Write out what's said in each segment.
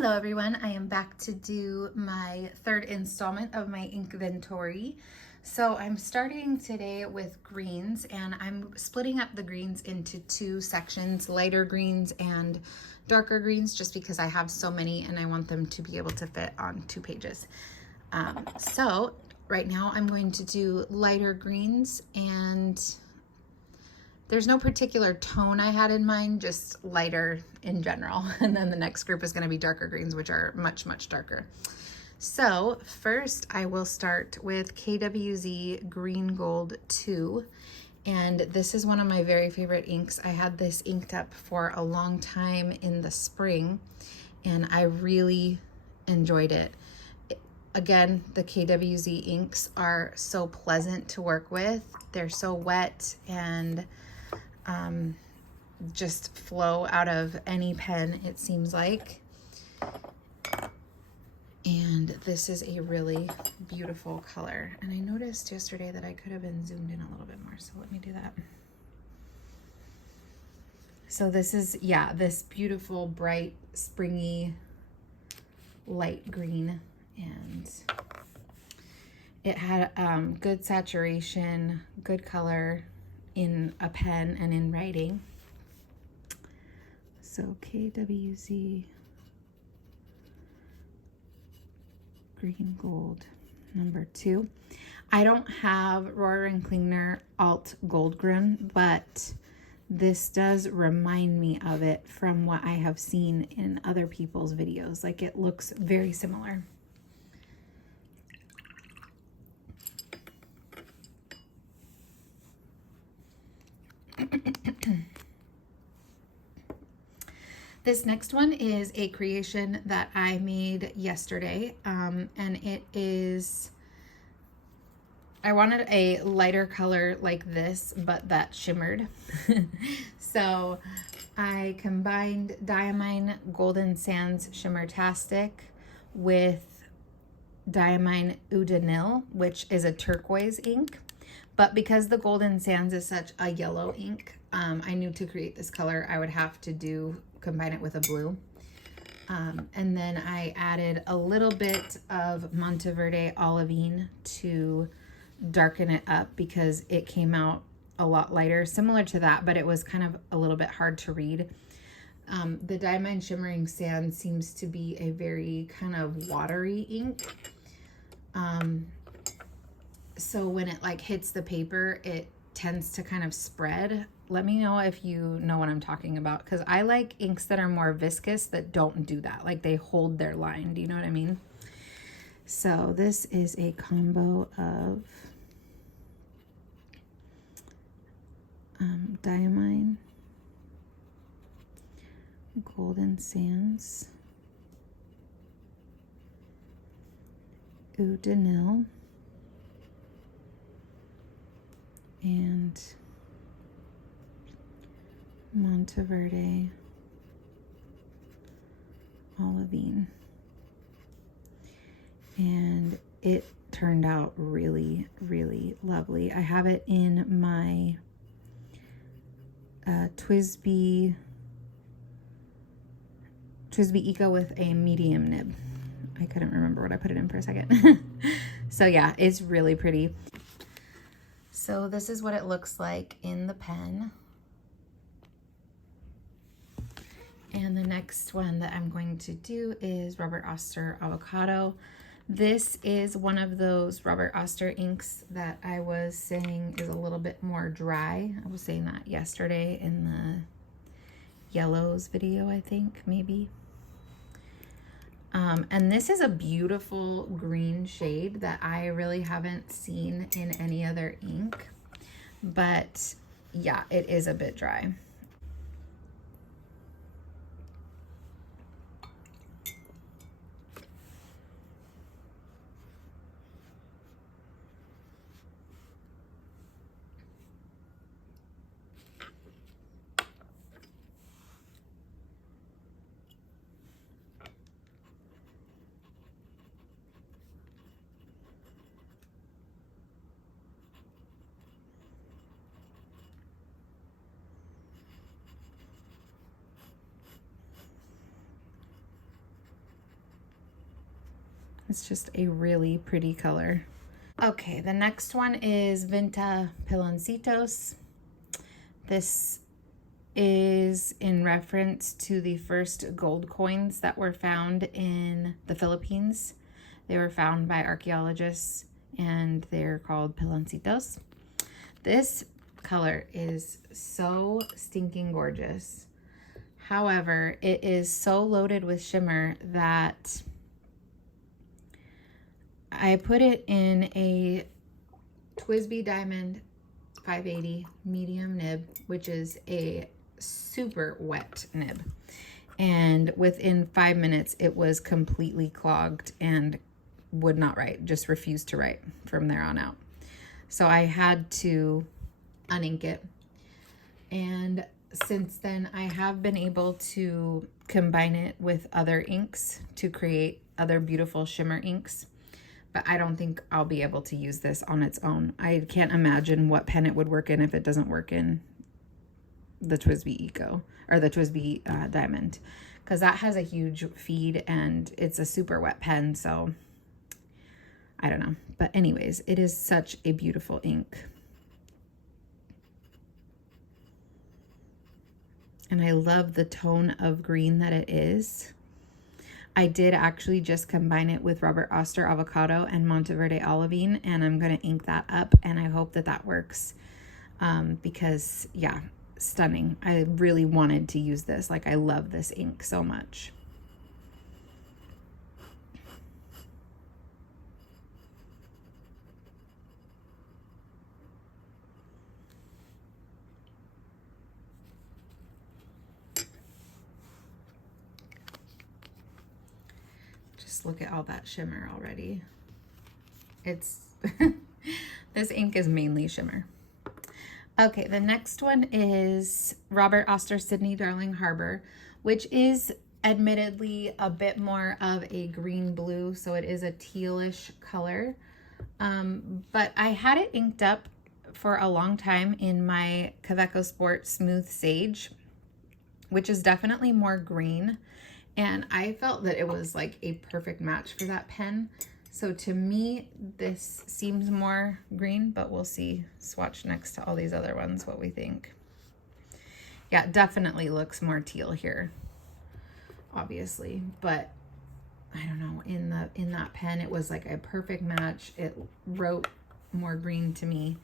Hello everyone, I am back to do my third installment of my Inkventory. So I'm starting today with greens, and I'm splitting up the greens into two sections, lighter greens and darker greens, just because I have so many and I want them to be able to fit on 2 pages. So right now I'm going to do lighter greens, and there's no particular tone I had in mind, just lighter in general. And then the next group is going to be darker greens, which are much, much darker. So first I will start with KWZ Green Gold 2. And this is one of my very favorite inks. I had this inked up for a long time in the spring, and I really enjoyed it. Again, the KWZ inks are so pleasant to work with. They're so wet and just flow out of any pen, it seems like. And this is a really beautiful color. And I noticed yesterday that I could have been zoomed in a little bit more, so let me do that. So this is, yeah, this beautiful, bright, springy, light green. And it had good saturation, good color in a pen and in writing. So KWZ Green Gold number 2. I don't have Rohrer and Klingner Alt Goldgrün, but this does remind me of it from what I have seen in other people's videos. Like, it looks very similar. This next one is a creation that I made yesterday, and it is, I wanted a lighter color like this, but that shimmered. So I combined Diamine Golden Sands Shimmertastic with Diamine Eau de Nil, which is a turquoise ink. But because the Golden Sands is such a yellow ink, I knew to create this color I would have to combine it with a blue. And then I added a little bit of Monteverde Olivine to darken it up, because it came out a lot lighter, similar to that, but it was kind of a little bit hard to read. The Diamine Shimmering Sand seems to be a very kind of watery ink. So when it like hits the paper, it tends to kind of spread. Let me know if you know what I'm talking about, because I like inks that are more viscous that don't do that. Like, they hold their line. Do you know what I mean? So this is a combo of Diamine, Golden Sands, Eau de Nil, and Monteverde Olivine. And it turned out really, really lovely. I have it in my TWSBI Eco with a medium nib. I couldn't remember what I put it in for a second. So yeah, it's really pretty. So this is what it looks like in the pen. And the next one that I'm going to do is Robert Oster Avocado. This is one of those Robert Oster inks that I was saying is a little bit more dry. I was saying that yesterday in the yellows video, I think, maybe. And this is a beautiful green shade that I really haven't seen in any other ink. But yeah, it is a bit dry. It's just a really pretty color. Okay, the next one is Vinta Piloncitos. This is in reference to the first gold coins that were found in the Philippines. They were found by archaeologists and they're called piloncitos. This color is so stinking gorgeous. However, it is so loaded with shimmer that I put it in a TWSBI Diamond 580 medium nib, which is a super wet nib. And within 5 minutes, it was completely clogged and would not write, just refused to write from there on out. So I had to unink it. And since then, I have been able to combine it with other inks to create other beautiful shimmer inks. But I don't think I'll be able to use this on its own. I can't imagine what pen it would work in if it doesn't work in the TWSBI Eco or the TWSBI Diamond, because that has a huge feed and it's a super wet pen. So I don't know. But anyways, it is such a beautiful ink. And I love the tone of green that it is. I did actually just combine it with Robert Oster Avocado and Monteverde Olivine, and I'm going to ink that up, and I hope that that works because, yeah, stunning. I really wanted to use this. Like, I love this ink so much. Just look at all that shimmer already. It's this ink is mainly shimmer. Okay, the next one is Robert Oster Sydney Darling Harbor, which is admittedly a bit more of a green blue, so it is a tealish color. But I had it inked up for a long time in my Kaweco Sport Smooth Sage, which is definitely more green. And I felt that it was like a perfect match for that pen. So to me, this seems more green, but we'll see. Swatch next to all these other ones, what we think. Yeah, it definitely looks more teal here, obviously. But I don't know, in that pen, it was like a perfect match. It wrote more green to me,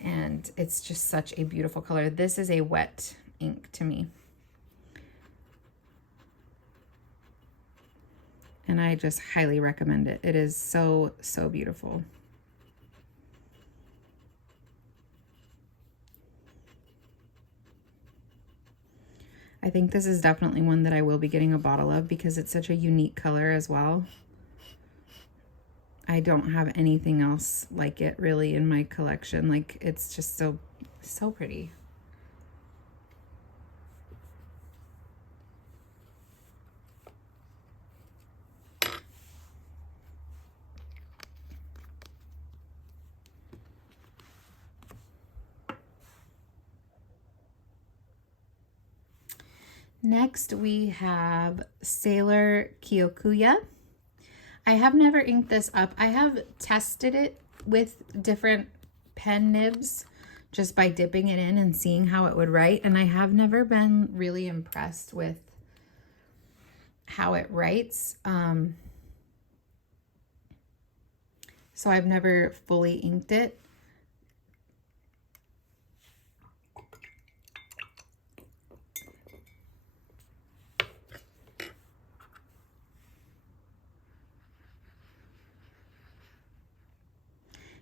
and it's just such a beautiful color. This is a wet ink to me. And I just highly recommend it. It is so, so beautiful. I think this is definitely one that I will be getting a bottle of because it's such a unique color as well. I don't have anything else like it really in my collection. Like, it's just so, so pretty. Next, we have Sailor Kyokuya. I have never inked this up. I have tested it with different pen nibs just by dipping it in and seeing how it would write. And I have never been really impressed with how it writes. So I've never fully inked it.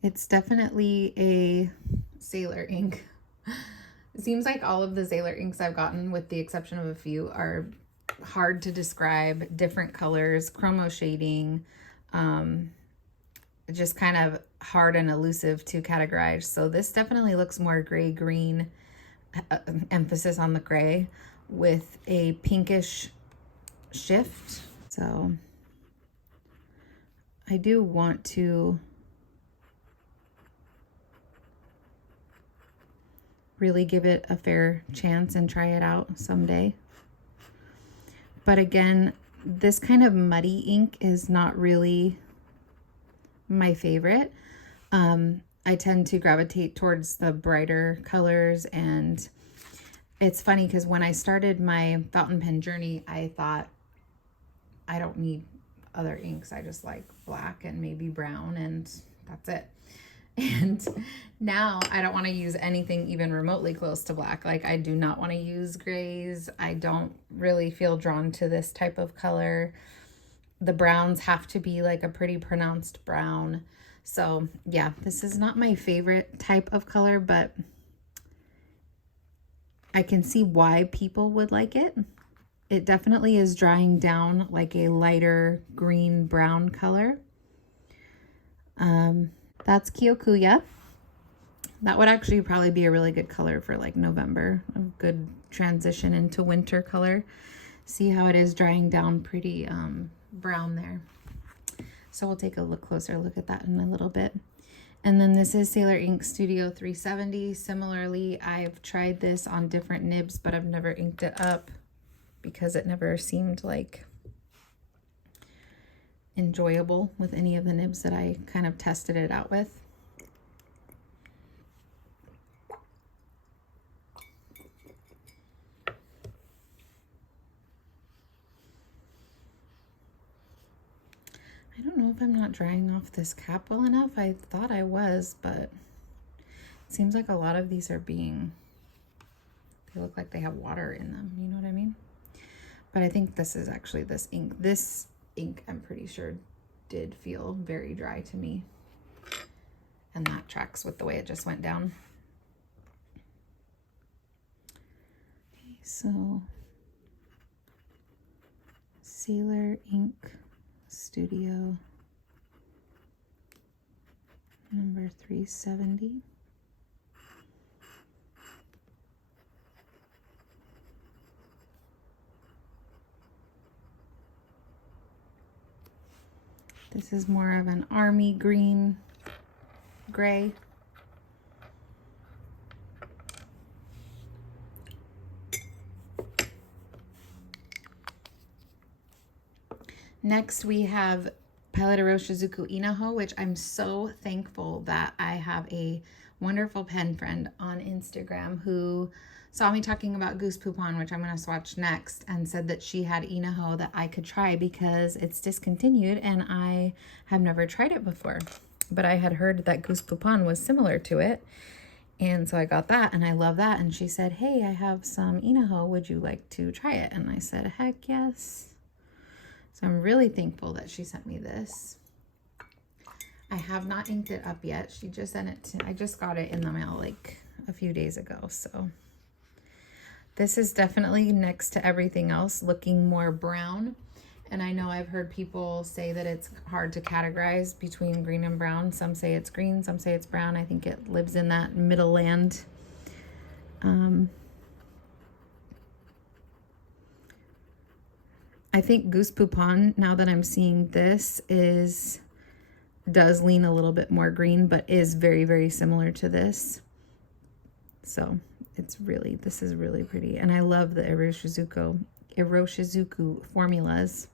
It's definitely a sailor ink. It seems like all of the sailor inks I've gotten, with the exception of a few, are hard to describe, different colors, chromo shading, just kind of hard and elusive to categorize. So this definitely looks more gray-green, emphasis on the gray, with a pinkish shift. So I do want to really give it a fair chance and try it out someday. But again, this kind of muddy ink is not really my favorite. I tend to gravitate towards the brighter colors, and it's funny because when I started my fountain pen journey, I thought I don't need other inks. I just like black and maybe brown, and that's it. And now I don't want to use anything even remotely close to black. Like, I do not want to use grays. I don't really feel drawn to this type of color. The browns have to be like a pretty pronounced brown. So yeah, this is not my favorite type of color, but I can see why people would like it. It definitely is drying down like a lighter green brown color. That's Kyokuya. That would actually probably be a really good color for like November. A good transition into winter color. See how it is drying down pretty brown there. So we'll take a closer look at that in a little bit. And then this is Sailor Ink Studio 370. Similarly, I've tried this on different nibs, but I've never inked it up because it never seemed like enjoyable with any of the nibs that I kind of tested it out with. I don't know if I'm not drying off this cap well enough. I thought I was, but it seems like a lot of these are being, they look like they have water in them. You know what I mean? But I think this is actually this ink. This ink, I'm pretty sure, did feel very dry to me. And that tracks with the way it just went down. Okay, so Sailor Ink Studio number 370. This is more of an army green gray. Next we have Palette Iroshizuku Inaho, which I'm so thankful that I have a wonderful pen friend on Instagram who saw me talking about Goose Poupon, which I'm going to swatch next, and said that she had Inaho that I could try because it's discontinued and I have never tried it before. But I had heard that Goose Poupon was similar to it. And so I got that and I love that. And she said, hey, I have some Inaho. Would you like to try it? And I said, heck yes. So I'm really thankful that she sent me this. I have not inked it up yet. She just sent it to, I just got it in the mail like a few days ago. So this is definitely, next to everything else, looking more brown. And I know I've heard people say that it's hard to categorize between green and brown. Some say it's green, some say it's brown. I think it lives in that middle land. I think Goose Poupon, now that I'm seeing this, does lean a little bit more green, but is very, very similar to this. So it's really, this is really pretty. And I love the Iroshizuku formulas.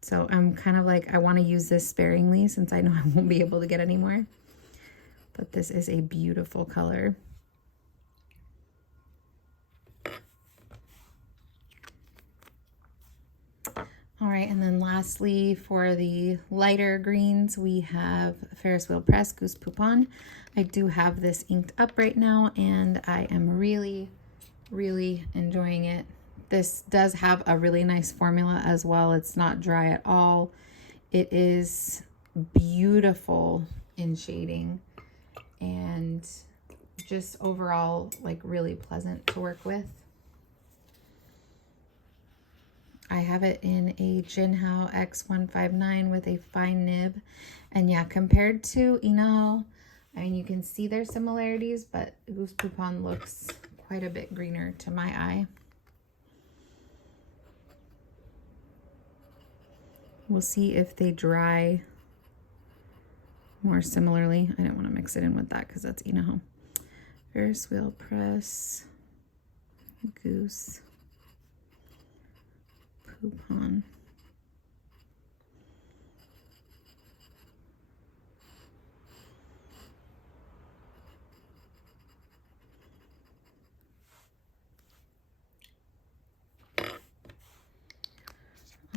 So I'm kind of like, I want to use this sparingly since I know I won't be able to get any more. But this is a beautiful color. All right, and then lastly, for the lighter greens, we have Ferris Wheel Press Goose Poupon. I do have this inked up right now, and I am really, really enjoying it. This does have a really nice formula as well. It's not dry at all. It is beautiful in shading and just overall like really pleasant to work with. I have it in a Jinhao X159 with a fine nib. And yeah, compared to Inaho, I mean, you can see their similarities, but Goose Poupon looks quite a bit greener to my eye. We'll see if they dry more similarly. I don't want to mix it in with that because that's Inaho. Ferris Wheel Press, Goose Poupon.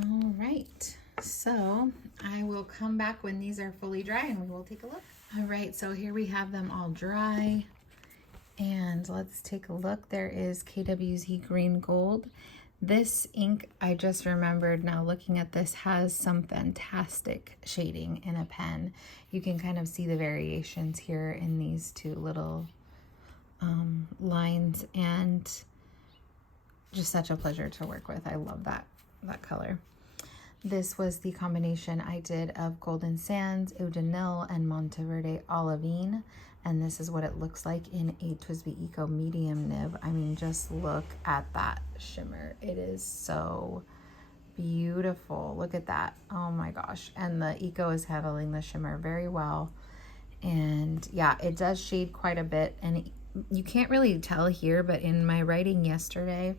All right, so I will come back when these are fully dry and we will take a look. All right, so here we have them all dry. And let's take a look. There is KWZ Green Gold. This ink, I just remembered now looking at this, has some fantastic shading in a pen. You can kind of see the variations here in these two little lines, and just such a pleasure to work with. I love that color. This was the combination I did of Golden Sands, Eau de Nil, and Monteverde Olivine. And this is what it looks like in a TWSBI Eco medium nib. I mean, just look at that shimmer. It is so beautiful. Look at that. Oh my gosh. And the Eco is handling the shimmer very well. And yeah, it does shade quite a bit. And you can't really tell here, but in my writing yesterday,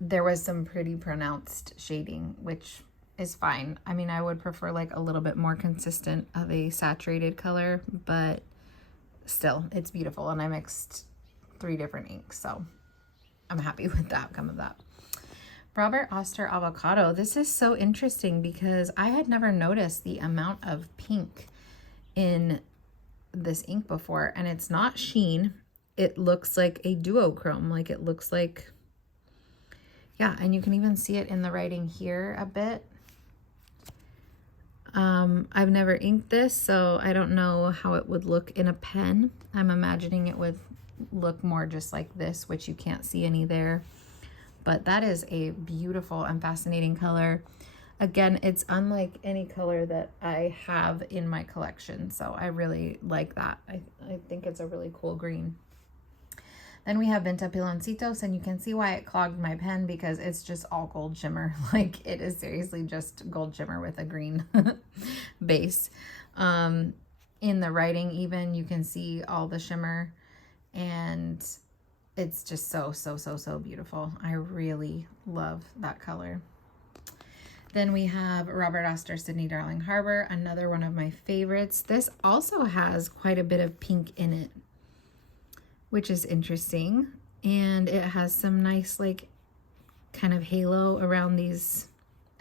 there was some pretty pronounced shading, which is fine. I mean, I would prefer like a little bit more consistent of a saturated color, but still, it's beautiful. And I mixed 3 different inks, so I'm happy with the outcome of that. Robert Oster Avocado. This is so interesting because I had never noticed the amount of pink in this ink before, and it's not sheen. It looks like a duochrome, like it looks like, yeah, and you can even see it in the writing here a bit. I've never inked this, so I don't know how it would look in a pen. I'm imagining it would look more just like this, which you can't see any there. But that is a beautiful and fascinating color. Again, it's unlike any color that I have in my collection, so I really like that. I think it's a really cool green. Then we have Venta Piloncitos, and you can see why it clogged my pen because it's just all gold shimmer. Like, it is seriously just gold shimmer with a green base. In the writing even, you can see all the shimmer, and it's just so beautiful. I really love that color. Then we have Robert Oster Sydney Darling Harbor, another one of my favorites. This also has quite a bit of pink in it, which is interesting. And it has some nice like kind of halo around these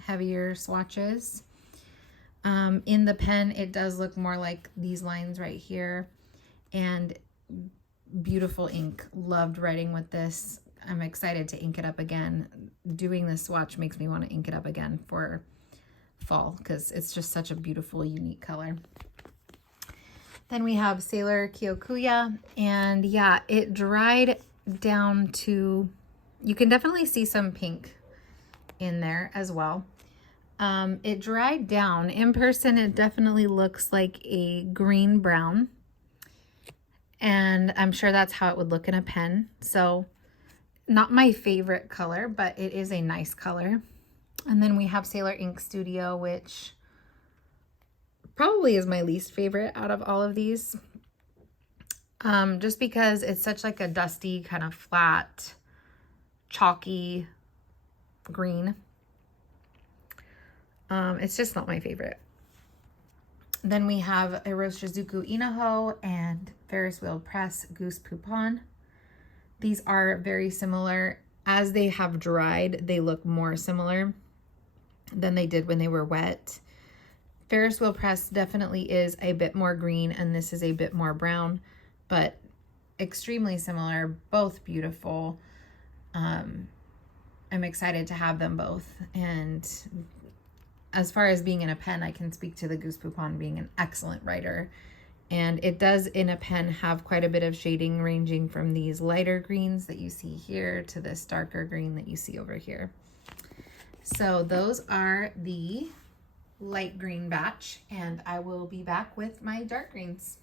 heavier swatches. In the pen, it does look more like these lines right here. And beautiful ink. Loved writing with this. I'm excited to ink it up again. Doing this swatch makes me want to ink it up again for fall because it's just such a beautiful, unique color. Then we have Sailor Kyokuya, and yeah, it dried down to, you can definitely see some pink in there as well. It dried down. In person, it definitely looks like a green brown, and I'm sure that's how it would look in a pen. So not my favorite color, but it is a nice color. And then we have Sailor Ink Studio, which probably is my least favorite out of all of these. Just because it's such like a dusty, kind of flat, chalky green. It's just not my favorite. Then we have Eros Shizuku Inaho and Ferris Wheel Press Goose Poupon. These are very similar. As they have dried, they look more similar than they did when they were wet. Ferris Wheel Press definitely is a bit more green, and this is a bit more brown, but extremely similar, both beautiful. I'm excited to have them both. And as far as being in a pen, I can speak to the Goose Poupon being an excellent writer. And it does in a pen have quite a bit of shading, ranging from these lighter greens that you see here to this darker green that you see over here. So those are the light green batch, and I will be back with my dark greens.